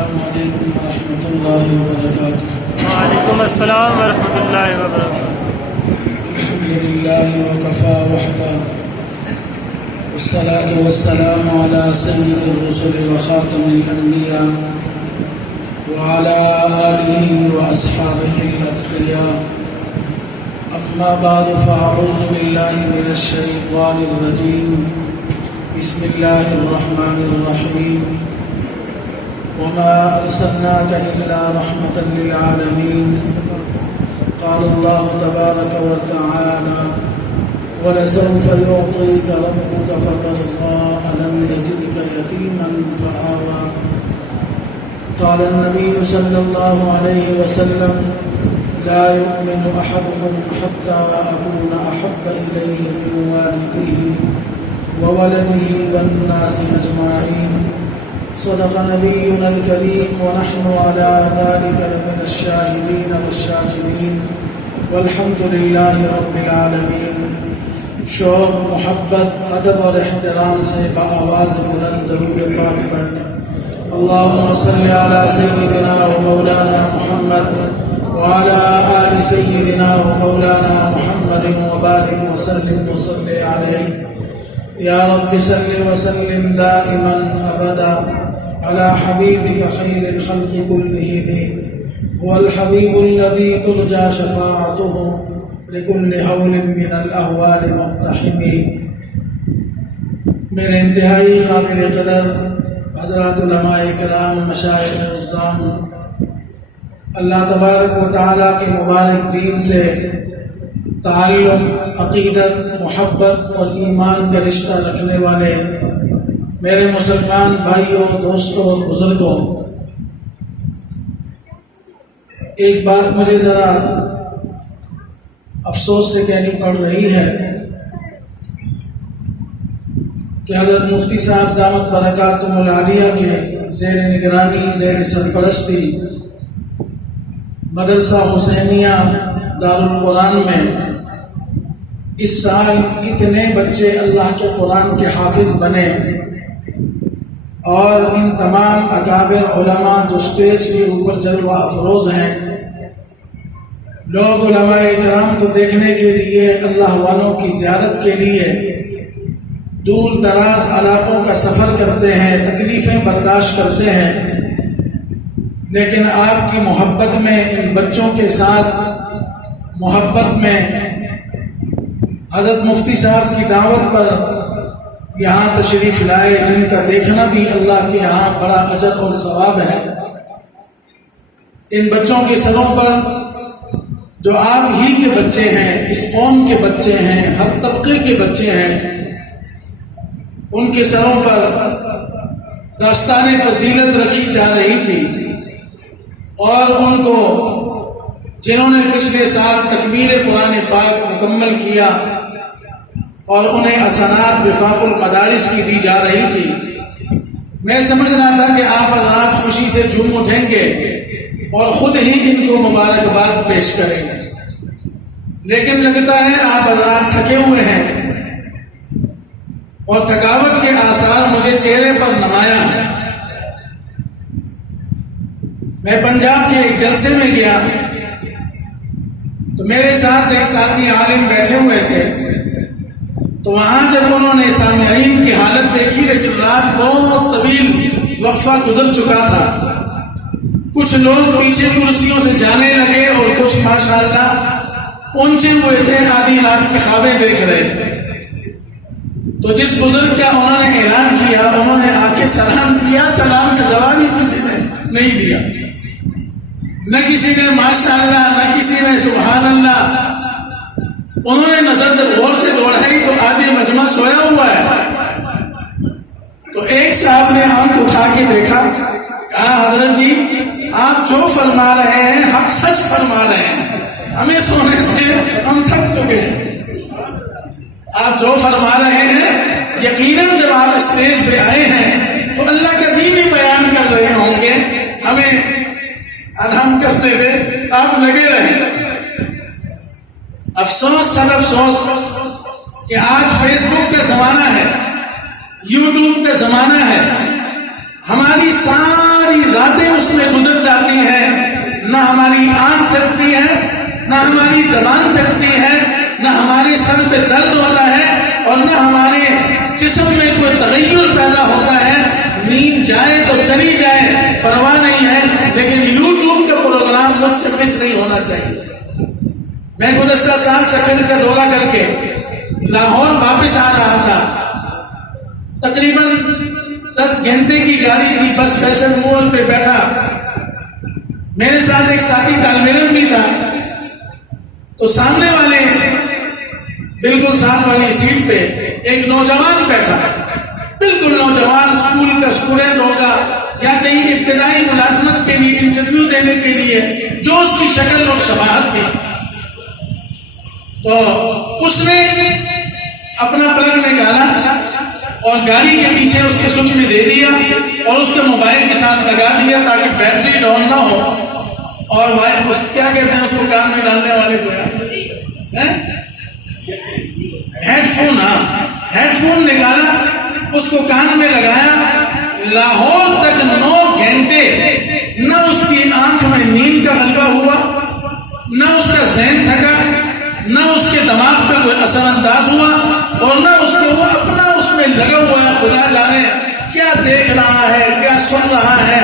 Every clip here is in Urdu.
السلام علیکم ورحمۃ اللہ وبرکاتہ۔ وعلیکم السلام ورحمۃ اللہ وبرکاتہ۔ الحمد للہ وکفی وحدہ والصلاة والسلام علی سید الرسل وخاتم الانبیاء وعلی آلہ واصحابہ الاتقیاء، اما بعد فاعوذ باللہ من الشیطان الرجیم، بسم اللہ الرحمن الرحیم، وما أرسلناك إلا رحمة للعالمين، قال الله تبارك وتعالى ولسوف يعطيك ربك فترضى ألم يجدك يتيما فآوى، قال النبي صلى الله عليه وسلم لا يؤمن أحدكم حتى أكون أحب إليه من والده وولده والناس أجمعين، صدق نبينا الكريم ونحن على ذلك لمن الشاهدين والشاكرين والحمد لله رب العالمين۔ شوق، محبت، ادب اور احترام سے بآواز بلند درود پاک پڑھنا۔ اللهم صل على سيدنا ومولانا محمد وعلى آل سيدنا ومولانا محمد وبارك وسلم وصل عليه يا رب، صل وسلم دائما ابدا على حبيبك خير الخلق كلهم، هو الحبيب الذي ترجى شفاعته لكل هول من الأهوال مقتحم۔ میرے انتہائی قابل قدر حضرات علماء کرام، مشائخ عظام، اللہ تبارک و تعالیٰ کے مبارک دین سے تعلق، عقیدت، محبت اور ایمان کا رشتہ رکھنے والے میرے مسلمان بھائیوں، دوستوں اور بزرگوں، ایک بات مجھے ذرا افسوس سے کہنی پڑ رہی ہے کہ حضرت مفتی صاحب دامت برکاتہم العالیہ کے زیر نگرانی، زیر سرپرستی مدرسہ حسینیہ دارالقرآن میں اس سال اتنے بچے اللہ کے قرآن کے حافظ بنے، اور ان تمام اکابر علماء جو اسٹیج کے اوپر جلوہ افروز ہیں، لوگ علماء کرام کو دیکھنے کے لیے، اللہ والوں کی زیارت کے لیے دور دراز علاقوں کا سفر کرتے ہیں، تکلیفیں برداشت کرتے ہیں، لیکن آپ کی محبت میں، ان بچوں کے ساتھ محبت میں، حضرت مفتی صاحب کی دعوت پر یہاں تشریف لائے، جن کا دیکھنا بھی اللہ کے یہاں بڑا اجر اور ثواب ہے۔ ان بچوں کے سروں پر جو آپ ہی کے بچے ہیں، اس قوم کے بچے ہیں، ہر طبقے کے بچے ہیں، ان کے سروں پر داستان فضیلت رکھی جا رہی تھی، اور ان کو جنہوں نے پچھلے سال تکمیل قرآن پاک مکمل کیا اور انہیں حسنات وفاق المدارس کی دی جا رہی تھی، میں سمجھ رہا تھا کہ آپ حضرات خوشی سے جھوم اٹھیں گے اور خود ہی ان کو مبارکباد پیش کریں گے، لیکن لگتا ہے آپ حضرات تھکے ہوئے ہیں اور تھکاوٹ کے آثار مجھے چہرے پر نمایاں ہیں۔ میں پنجاب کے ایک جلسے میں گیا تو میرے ساتھ ایک ساتھی عالم بیٹھے ہوئے تھے، تو وہاں جب انہوں نے سامعین کی حالت دیکھی، لیکن رات بہت طویل وقفہ گزر چکا تھا، کچھ لوگ پیچھے کرسیوں سے جانے لگے اور کچھ ماشاءاللہ پہنچے ہوئے تھے، آدھی رات کی خوابیں دیکھ رہے تھے۔ تو جس بزرگ کا انہوں نے اعلان کیا، انہوں نے آ کے سلام کیا، سلام کا جواب ہی کسی نے نہیں دیا، نہ کسی نے ماشاءاللہ، نہ کسی نے سبحان اللہ۔ انہوں نے نظر جب غور سے دوڑائی تو آدھی مجمع سویا ہوا ہے، تو ایک صاحب نے آنکھ اٹھا کے دیکھا، کہا حضرت جی آپ جو فرما رہے ہیں ہم سچ فرما رہے ہیں، ہمیں سونے دیں، ہم تھک چکے ہیں۔ آپ جو فرما رہے ہیں یقیناً جب آپ اسٹیج پہ آئے ہیں تو اللہ کا دین ہی بیان کر رہے ہوں گے، ہمیں آرام کرنے دیں، آپ لگے رہیں۔ افسوس، سب افسوس کہ آج فیس بک کا زمانہ ہے، یوٹیوب کا زمانہ ہے، ہماری ساری راتیں آتی ہے، نہ ہماری زبان تھکتی ہے، نہ ہمارے سر پہ درد ہوتا ہے، اور نہ ہمارے جسم میں کوئی تغیر پیدا ہوتا ہے. نیند جائے تو چلی جائے، پرواہ نہیں ہے، لیکن یوٹیوب کا پروگرام مجھ سے مس نہیں ہونا چاہیے. میں گزشتہ سال سکند کا دورہ کر کے لاہور واپس آ رہا تھا. تقریباً 10 گھنٹے کی گاڑی تھی. بس فیشن مول پہ بیٹھا، میرے ساتھ ایک ساتھی طالب علم بھی تھا. تو سامنے والے بالکل ساتھ والی سیٹ پہ ایک نوجوان بیٹھا، بالکل نوجوان، اسکول کا اسٹوڈنٹ ہوگا یا کہیں ابتدائی ملازمت کے لیے انٹرویو دینے کے لیے، جو اس کی شکل اور شباہت تھی. تو اس نے اپنا پلگ نکالا اور گاڑی کے پیچھے اس کے سوئچ میں دے دیا اور اس کے موبائل کے ساتھ لگا دیا تاکہ بیٹری ڈاؤن نہ ہو. اور اس کیا کہتے ہیں اس کو کان میں ڈالنے والے کو، ہیڈ فون. ہیڈ فون نکالا، اس کو کان میں لگایا. لاہور تک 9 گھنٹے نہ اس کی آنکھ میں نیند کا غلبہ ہوا، نہ اس کا ذہن تھکا، نہ اس کے دماغ پہ کوئی اثر انداز ہوا، اور نہ اس کو وہ اپنا اس میں لگا ہوا ہے. خدا جانے کیا دیکھ رہا ہے، کیا سن رہا ہے،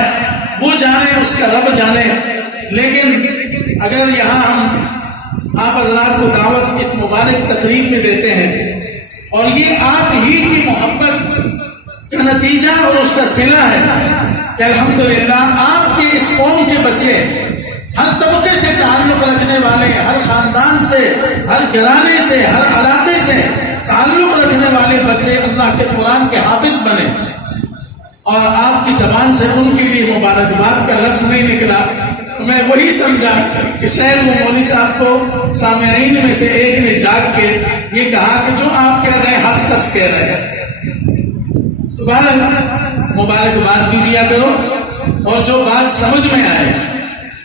وہ جانے، اس کا رب جانے. لیکن اگر یہاں ہم آپ حضرات کو دعوت اس مبارک تقریب میں دیتے ہیں، اور یہ آپ ہی کی محبت کا نتیجہ اور اس کا صلہ ہے کہ الحمدللہ آپ کے اس قوم کے بچے ہر طبقے سے تعلق رکھنے والے، ہر خاندان سے، ہر گھرانے سے، ہر علاقے سے تعلق رکھنے والے بچے اللہ کے قرآن کے حافظ بنے. اور آپ کی زبان سے ان کے لیے مبارکباد کا لفظ نہیں نکلا. میں وہی سمجھا کہ شاید وہ مولوی صاحب کو سامعین میں سے ایک نے جاگ کے یہ کہا کہ جو آپ کہہ رہے ہیں حق سچ کہہ رہے ہیں. تو مبارکباد بھی دیا کرو، اور جو بات سمجھ میں آئے.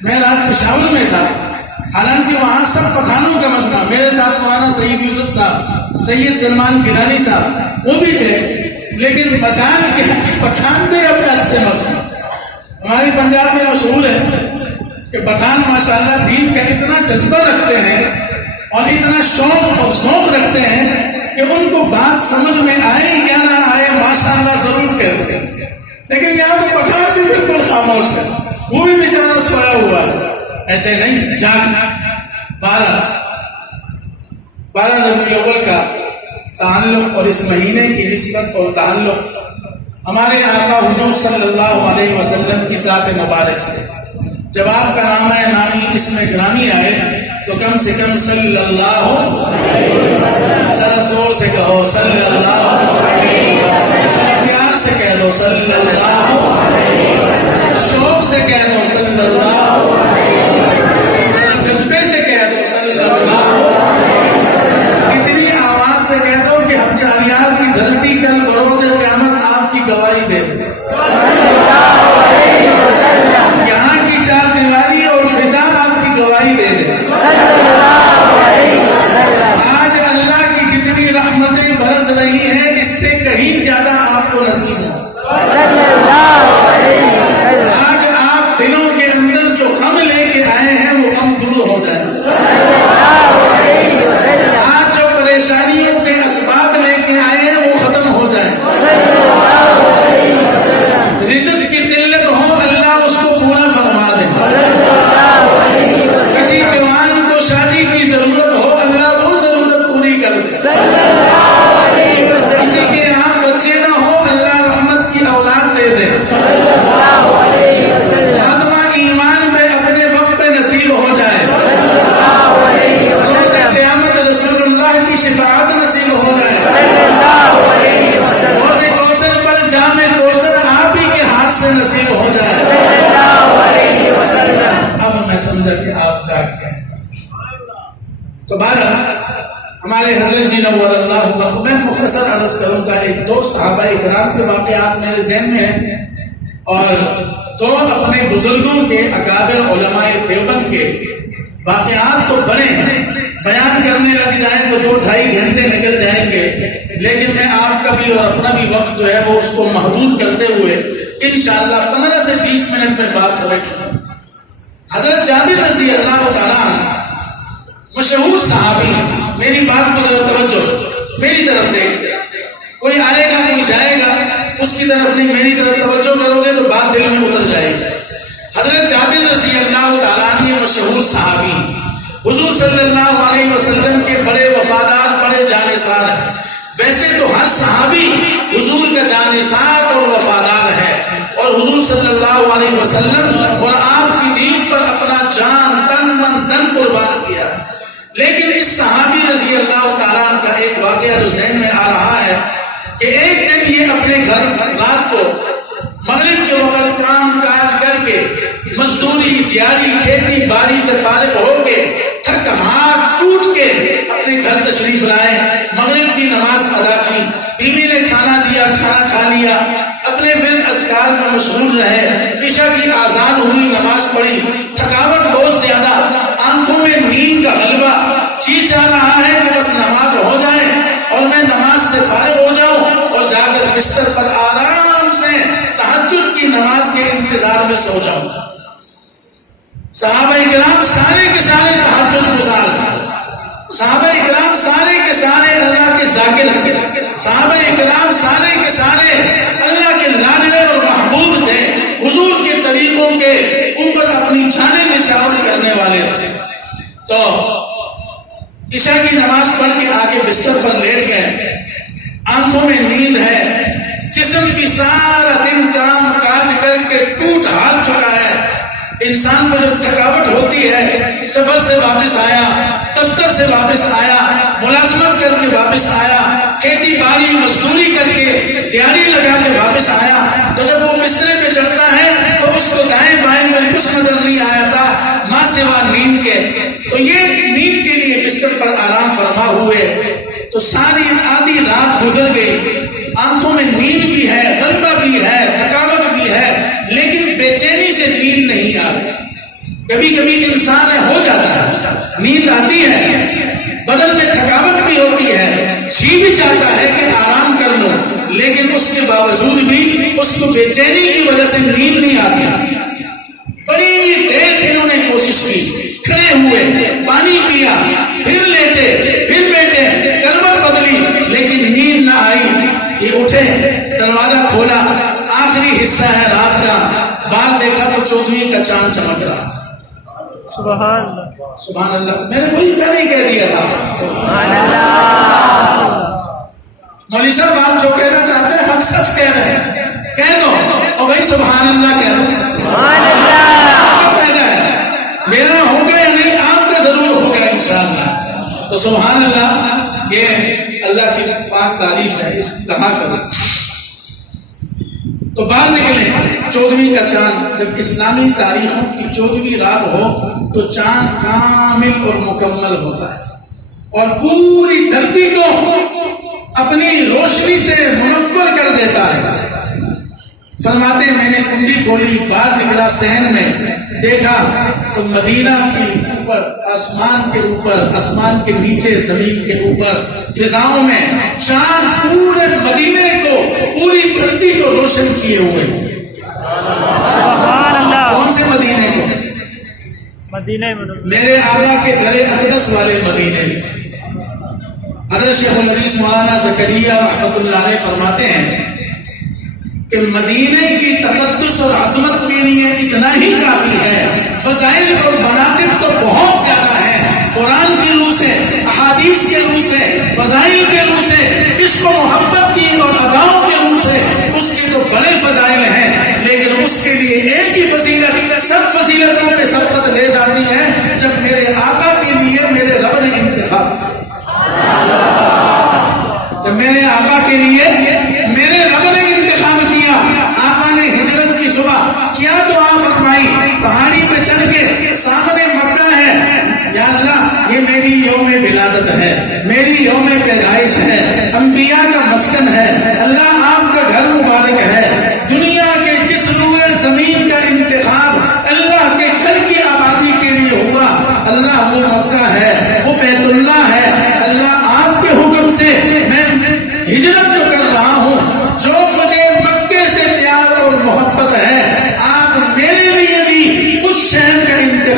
میں رات پشاور میں تھا، حالانکہ وہاں سب پٹھانوں کا مجمع، میرے ساتھ مولانا سید یوسف صاحب، سید سلمان گیلانی صاحب وہ بھی تھے، لیکن پہچان کے پٹھان بھی اپنے سے مسئلہ. ہماری پنجاب میں مشہور ہے کہ پٹھان ماشاءاللہ دین کا اتنا جذبہ رکھتے ہیں اور اتنا شوق اور ذوق رکھتے ہیں کہ ان کو بات سمجھ میں آئے یا نہ آئے ماشاءاللہ ضرور کہتے ہیں. لیکن یہاں تو پٹھان بھی بالکل خاموش ہے، وہ بھی بیچارہ سویا ہوا ہے. ایسے نہیں، جاگ. 12 ربیع الاول کا تعلق اور اس مہینے کی نسبت اور تعلق ہمارے آقا حضور صلی اللہ علیہ وسلم کی ذات مبارک سے. جب آپ کا نام نامی اسم گرامی آئے تو کم سے کم صلی اللہ، ذرا زور سے کہو صلی اللہ، پیار سے کہہ دو صلی اللہ، شوق سے کہہ دو صلی اللہ، جذبے سے کہہ دو صلی اللہ، اتنی آواز سے کہہ دو کہ ہم چاریار کی دھرتی کل بروز قیامت آپ کی گواہی دے. یہاں کی چار دیواری اور فضا آپ کی گواہی دے دے. آج اللہ کی جتنی رحمتیں برس رہی ہیں اس سے کہیں زیادہ آپ کو نصیب ہو. آج آپ دلوں کے اندر جو غم لے کے آئے ہیں وہ غم دور ہو جائے. آج جو پریشانیوں کے اسباب لے کے آئے ہیں وہ ختم ہو جائے. رزق کی قلت ہو اللہ اس کو پورا فرما دے. کسی جوان کو شادی کی ضرورت ہو اللہ وہ ضرورت پوری کر دے. کسی کے یہاں بچے نہ ہو اللہ رحمت کی اولاد دے دے. خاتمہ ایمان پہ اپنے وقت پہ نصیب ہو جائے. روز قیامت رسول اللہ کی شفاعت نصیب ہو جائے. روز کوثر پر جام کوثر آپ ہی کے ہاتھ سے نصیب ہو جائے. اب میں سمجھا کہ آپ جاگ گئے. تو بہرحال ہمارے حضرت جی نور اللہ وقت میں مختصر عرض کروں گا. ایک 2 صحابہ کرام کے واقعات میرے ذہن میں ہیں اور 2 اپنے بزرگوں کے اکابر علماء دیوبند کے واقعات تو بڑے ہیں، بیان کرنے لگ جائیں تو 2-2.5 گھنٹے نکل جائیں گے. لیکن میں آپ کا بھی اور اپنا بھی وقت جو ہے وہ اس کو محدود کرتے ہوئے انشاءاللہ 15 سے 20 منٹ میں بات سمیٹ حضرت جابر رضی اللہ تعالیٰ عنہ مشہور صحابی، میری بات کو ذرا توجہ میری طرف دیکھ، کوئی آئے گا کوئی جائے گا اس کی طرف نہیں، میری طرف توجہ کرو گے تو بات دل میں اتر جائے گی۔ حضرت جابر رضی اللہ تعالیٰ عنہ مشہور صحابی، حضور صلی اللہ علیہ وسلم کے بڑے وفادار، بڑے جانثار ہیں۔ ویسے تو ہر صحابی حضور کا جانثار اور وفادار ہے، اور حضور صلی اللہ علیہ وسلم اور آپ کی دین پر اپنا جان تن من دن قربان کیا، لیکن اس صحابی رضی اللہ تعالیٰ عنہ کا ایک واقعہ جو ذہن میں آ رہا ہے کہ ایک دن یہ اپنے گھر رات کو مغرب کے وقت کام کاج کر کے، مزدوری دیاری کھیتی باڑی سے فارغ ہو کے، تھک ہار ٹوٹ کے اپنے گھر تشریف لائے، مغرب کی نماز ادا کی، بیوی نے کھانا دیا، کھانا کھا لیا، اپنے ورد اذکار میں مشغول رہے، عشاء کی آذان ہوئی، نماز پڑھی، تھکاوٹ بہت زیادہ، آنکھوں میں نیند کا غلبہ، جی چاہ رہا ہے کہ بس نماز ہو جائے اور میں نماز سے فارغ ہو جاؤں اور جا کر بستر پر آرام سے تہجد کی نماز کے انتظار میں سو جاؤں۔ صحابہ کرام سارے کے سارے تہجد گزار، صحابہ کرام سارے کے سارے اللہ کے ذاکر، صحابہ کرام سارے کے سارے اللہ کے لاڈلے اور محبوب تھے، حضور کے طریقوں کے اوپر اپنی جانیں نچھاور کرنے والے تھے۔ تو عشاء کی نماز پڑھ کے آگے بستر پر لیٹ گئے، آنکھوں میں نیند ہے، جسم کی سارا دن کام کاج کر کے ٹوٹ ہار چکا ہے۔ انسان کو جب تھکاوٹ ہوتی ہے، سفر سے واپس آیا، دفتر سے واپس آیا، ملازمت کر کے واپس آیا، کھیتی باڑی مزدوری کر کے دیاری لگا کے واپس آیا، تو جب وہ بسترے پہ چڑھتا ہے تو اس کو دائیں بائیں میں کچھ نظر نہیں آیا تھا ماں سوا نیند کے۔ تو یہ نیند کے لیے بستر پر آرام فرما ہوئے تو ساری آدھی رات گزر گئی، آنکھوں میں نیند بھی ہے، غلبہ بھی ہے، تھکاوٹ بھی ہے، لیکن بے چینی سے نیند نہیں آ رہی۔ کبھی کبھی انسان ہو جاتا ہے، نیند آتی ہے، بدن میں تھکاوٹ بھی ہوتی ہے، جی بھی چاہتا ہے کہ آرام کر لو، لیکن اس کے باوجود بھی اس کو بے چینی کی وجہ سے نیند نہیں آتی۔ بڑی دیر انہوں نے کوشش کی، کھڑے ہوئے، پانی پیا، پھر لیٹے، پھر بیٹھے، کلمت بدلی، لیکن نیند نہ آئی۔ یہ اٹھے، دروازہ کھولا، آخری حصہ ہے رات کا، باہر دیکھا تو 14ویں کا چاند چمک رہا۔ سبحان اللہ، سبحان اللہ، میں نے وہی پہلے ہی کہہ دیا تھا۔ سبحان اللہ۔ مولوی صاحب آپ جو کہنا چاہتے ہیں ہم سچ کہہ رہے ہیں، کہہ دو اور بھائی سبحان اللہ کہہ دو۔ سبحان اللہ۔ فائدہ ہے، میرا ہوگا یا نہیں، آپ کا ضرور ہوگا انشاءاللہ۔ تو سبحان اللہ، یہ اللہ کی پاک تعریف ہے، اس کہا کرو۔ تو باہر نکلے، 14ویں کا چاند، جب اسلامی تاریخوں کی 14ویں رات ہو تو چاند کامل اور مکمل ہوتا ہے اور پوری دھرتی کو اپنی روشنی سے منور کر دیتا ہے۔ فرماتے ہیں میں نے کنڈی کھولی، باہر نکلا صحن میں، دیکھا تو مدینہ کے اوپر، آسمان کے اوپر، آسمان کے نیچے، زمین کے اوپر، فضاؤں میں چاند پورے مدینے کو، پوری دھرتی کو روشن کیے ہوئے۔ سبحان اللہ۔ کون سے مدینے کو؟ مدینہ منورہ۔ میرے آقا کے گھر اقدس والے مدینے میں۔ حضرت شیخ الحدیث مولانا زکریا رحمۃ اللہ علیہ فرماتے ہیں کہ مدینے کی تقدس اور عظمت کے لیے اتنا ہی کافی ہے، فضائل اور مناقب تو بہت زیادہ ہیں، قرآن کی روح سے، احادیث کے روح سے، فضائل کے روح سے، عشق و محبت کی اور اداؤں کے روح سے اس کے تو بڑے فضائل ہیں، لیکن اس کے لیے ایک ہی فضیلت سب فضیلتوں پہ سبقت لے جاتی ہے جب میرے آقا کے لیے میرے رب نے انتخاب کیا، جب میرے آقا کے لیے میرے رب نے انتخاب کیا۔ آقا نے ہجرت کی صبح کیا دعا فرمائی، پہاڑی پہ چڑھ کے، سامنے مکہ ہے، یا اللہ یہ میری یوم ولادت ہے، میری یوم پیدائش ہے، انبیاء کا مسکن ہے، اللہ آپ کا گھر مبارک ہے، دنیا کے جس روئے زمین کا انتخاب اللہ کے گھر کی آبادی کے لیے ہوا، اللہ وہ مکہ ہے، وہ بیت اللہ ہے، اللہ آپ کے حکم سے میں ہجرت تو کر رہا ہوں، جو مجھے مکے سے پیار اور محبت ہے آپ میرے لیے بھی اس شہر کا انتخاب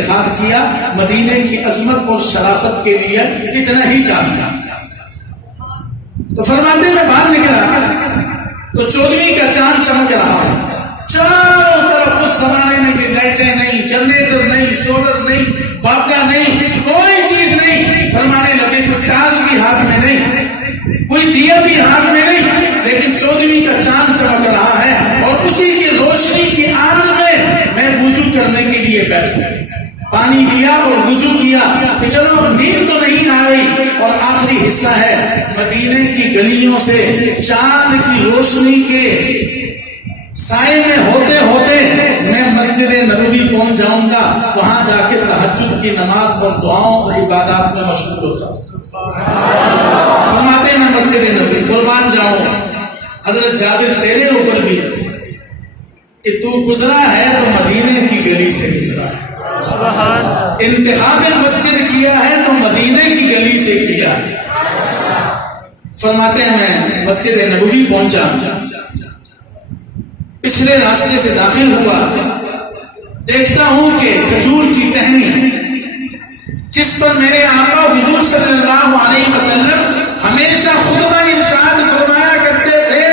انتخاب کیا مدینے کی عظمت اور شرافت کے لیے اتنا ہی کافی. تو فرماتے میں باہر نکلا تو 14ویں کا چاند چمک رہا ہے. چاروں طرف اس زمانے میں بھی لائٹیں نہیں, جنریٹر نہیں, سولر نہیں, باقا نہیں, کوئی چیز نہیں. فرمانے لگے کوئی ٹارچ بھی ہاتھ میں نہیں, کوئی دیا بھی ہاتھ میں نہیں, لیکن 14ویں کا چاند چمک رہا ہے اور اسی کی روشنی کی آڑ میں وضو کرنے کے لیے بیٹھا, پانی لیا اور وضو کیا کہ چلو نیند تو نہیں آ رہی. اور آخری حصہ ہے مدینے کی گلیوں سے چاند کی روشنی کے سائے میں ہوتے ہوتے میں مسجد نبوی پہنچ جاؤں گا, وہاں جا کے تہجد کی نماز اور دعاؤں اور عبادات میں مشغول ہو جاؤں. فرماتے ہیں میں مسجد نبوی قربان جاؤں. حضرت جابر تیرے اوپر بھی ہے کہ تو گزرا ہے تو مدینے کی گلی سے گزرا ہے, انتخاب مسجد کیا ہے تو مدینے کی گلی سے کیا ہے. فرماتے ہیں میں مسجد نبوی پہنچا, پچھلے راستے سے داخل ہوا, دیکھتا ہوں کہ کھجور کی ٹہنی جس پر میرے آقا حضور صلی اللہ علیہ وسلم ہمیشہ خطبہ ارشاد فرمایا کرتے تھے.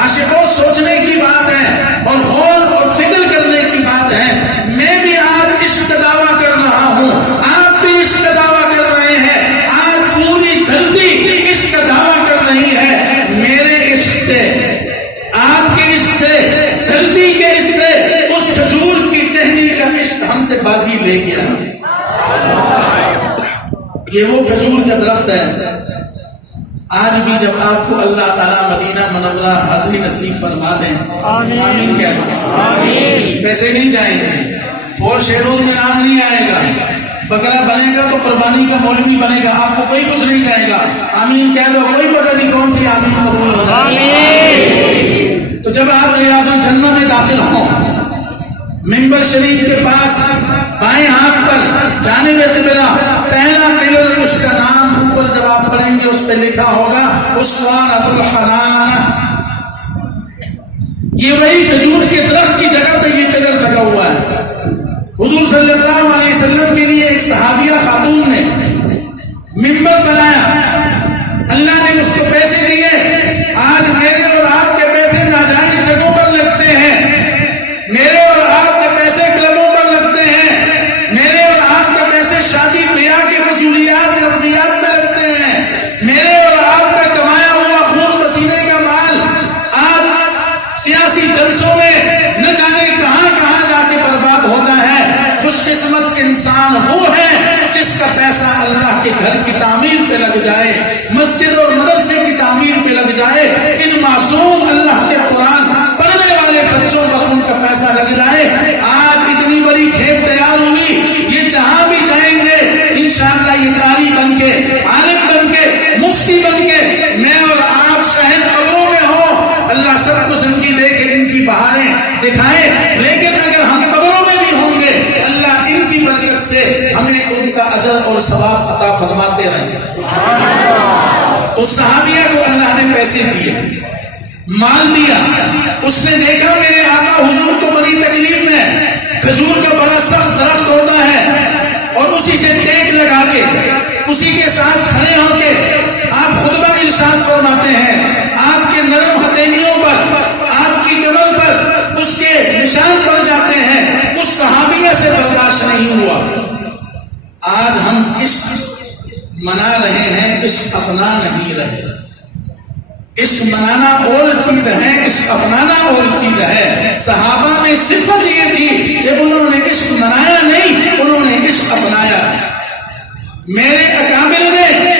عاشقوں سوچنے کی بات ہے اور غور اور فکر کرنے کی بات ہے. میں بھی آج عشق کا دعویٰ کر رہا ہوں, آپ بھی عشق کا دعویٰ کر رہے ہیں, آج پوری دھرتی عشق کا دعویٰ کر رہی ہے. میرے عشق سے, آپ کے عشق سے, دھرتی کے عشق سے اس کھجور کی ٹہنی کا عشق ہم سے بازی لے گیا. یہ وہ کھجور کا درخت ہے. آج بھی جب آپ کو اللہ تعالیٰ مدینہ منورہ حاضری نصیب فرما دیں, آمین کہہ دو. پیسے نہیں جائیں گے, فور شیڈول میں نام نہیں آئے گا, بکرا بنے گا تو قربانی کا مولوی بنے گا, آپ کو کوئی کچھ نہیں کہے گا. آمین کہہ دو, کوئی پتہ نہیں کون سی آمین قبول ہو جائے. تو جب آپ ریاض الجنہ میں داخل ہوں, منبر شریف کے پاس بائیں ہاتھ پر جانب قبلہ پہلا پلر, اس کا نام اوپر جب آپ پڑھیں گے اس پہ لکھا ہوگا اسوانۃ الحنان. یہ وہی کھجور کے درخت کی جگہ پہ یہ پلر لگا ہوا ہے. حضور صلی اللہ علیہ وسلم کے لیے ایک صحابیہ خاتون نے منبر بنایا, اللہ نے اس کو پیسے دیے. آج میرے اور آپ کے پیسے ناجائز جگہوں پر لگتے ہیں, میرے اور آپ کے پیسے کلبوں پر لگتے ہیں, میرے اور آپ کے پیسے شادی بیاہ کی فضولیات لفظیات میں لگتے ہیں, میرے اور آپ کا کمایا ہوا خون پسینے کا مال آج سیاسی جلسوں میں نہ جانے کہاں کہاں جا کے برباد ہوتا ہے. خوش قسمت انسان وہ ہے جس کا پیسہ اللہ کے گھر کی تعمیر پہ لگ جائے, مسجد اور مدرسے کی تعمیر پہ لگ جائے, ان معصوم اللہ کے قرآن پڑھنے والے بچوں پر ان کا پیسہ لگ جائے. آج اتنی بڑی کھیپ تیار ہوئی, یہ جہاں بھی جائیں گے انشاءاللہ یہ قاری بن کے, عالم بن کے, مفتی بن کے, میں اور آپ شاید قبروں میں ہوں, اللہ سب کو زندگی دے کے ان کی بہاریں دکھائے, لیکن اگر ہم قبروں میں بھی ہوں گے اللہ ان کی برکت سے ہمیں ان کا اجر اور ثواب عطا فرماتے رہیں. تو صحابیہ کو اللہ نے پیسے دیے, مال دیا, اس نے دیکھا میرے آقا حضور کو بڑی تکلیف میں, کھجور کا بڑا سخت درخت ہوتا ہے اور اسی سے ٹیک لگا کے اسی کے ساتھ کھڑے ہو کے آپ خطبہ ارشاد فرماتے ہیں. آپ کے نرم ہتھیلیوں پر, آپ کی کمر پر اس کے نشان پڑ جاتے ہیں. اس صحابیہ سے برداشت نہیں ہوا. آج ہم عشق منا رہے ہیں, عشق اپنا نہیں رہے. عشق منانا اور چیز ہے, عشق اپنانا اور چیز ہے. صحابہ نے صفت یہ تھی کہ انہوں نے عشق منایا نہیں, انہوں نے عشق اپنایا. میرے اکابر نے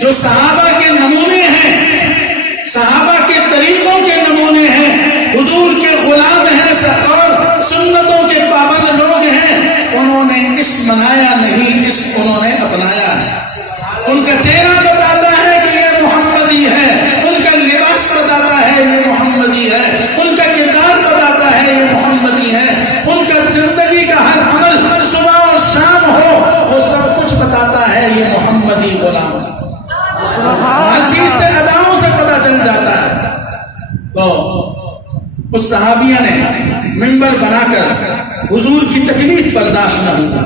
جو صحابہ کے نمونے ہیں, صحابہ کے طریقوں کے نمونے ہیں, حضور کے غلام ہیں اور سنتوں کے پابند لوگ ہیں, انہوں نے عشق منایا نہیں, عشق انہوں نے اپنایا ہے. ان کا چہرہ بتاتا ہے کہ یہ محمدی ہے, ان کا لباس بتاتا ہے یہ محمدی ہے, ان کا کردار بتاتا ہے یہ محمدی ہے, ان کا زندگی کا ہر عمل صبح اور شام ہو وہ سب کچھ بتاتا ہے یہ محمدی غلام. ہر چیز سے اداؤں سے پتہ چل جاتا ہے. تو اس صحابیہ نے منبر بنا کر حضور کی تکلیف برداشت نہ ہوا،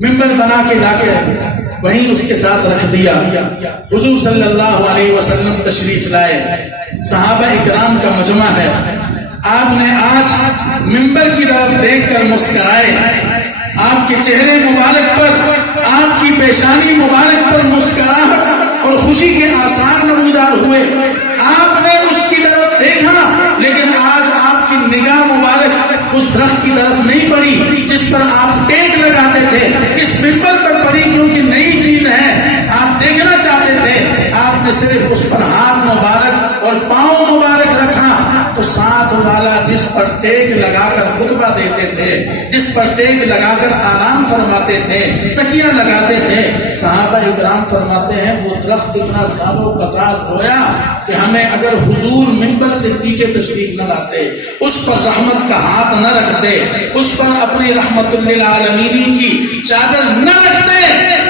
ممبر بنا کے لا کے وہیں اس کے ساتھ رکھ دیا۔ حضور صلی اللہ علیہ وسلم تشریف لائے، صحابہ اکرام کا مجمع ہے، آپ نے آج ممبر کی طرف دیکھ کر مسکرائے، آپ کے چہرے مبارک پر، آپ کی پیشانی مبارک پر مسکراہٹ اور خوشی کے آثار نمودار ہوئے۔ آپ نے اس کی طرف دیکھا، لیکن آج آپ کی نگاہ مبارک اس درخت کی طرف نہیں پڑی جس پر آپ ٹیک لگاتے تھے، اس ممبر پر پڑی کیونکہ نئی چیز ہے، آپ دیکھنا چاہتے تھے۔ آپ نے صرف اس پر ہاتھ مبارک اور پاؤں مبارک رکھا تو ساتھ والا جس پر ٹیک لگا کر خطبہ دیتے تھے، جس پر ٹیک لگا کر آرام فرماتے تھے، تکیہ لگاتے تھے، صحابہ اکرام فرماتے ہیں وہ درخت اتنا سالوں قطار رویا کہ ہمیں اگر حضور ممبر سے نیچے تشریف نہ لاتے، اس پر رحمت کا ہاتھ نہ رکھتے، اس پر اپنی رحمت للعالمین کی چادر نہ رکھتے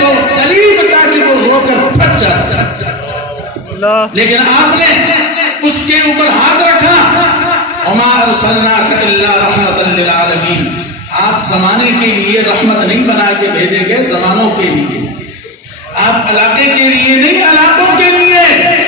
تو قریب تھا کہ وہ رو کر پھٹ جاتا، لیکن آپ نے اس کے اوپر ہاتھ رکھا۔ وما ارسلناک الا رحمت للعالمین، آپ زمانے کے لیے رحمت نہیں بنا کے بھیجے گئے، زمانوں کے لیے، آپ علاقے کے لیے نہیں، علاقوں کے لیے۔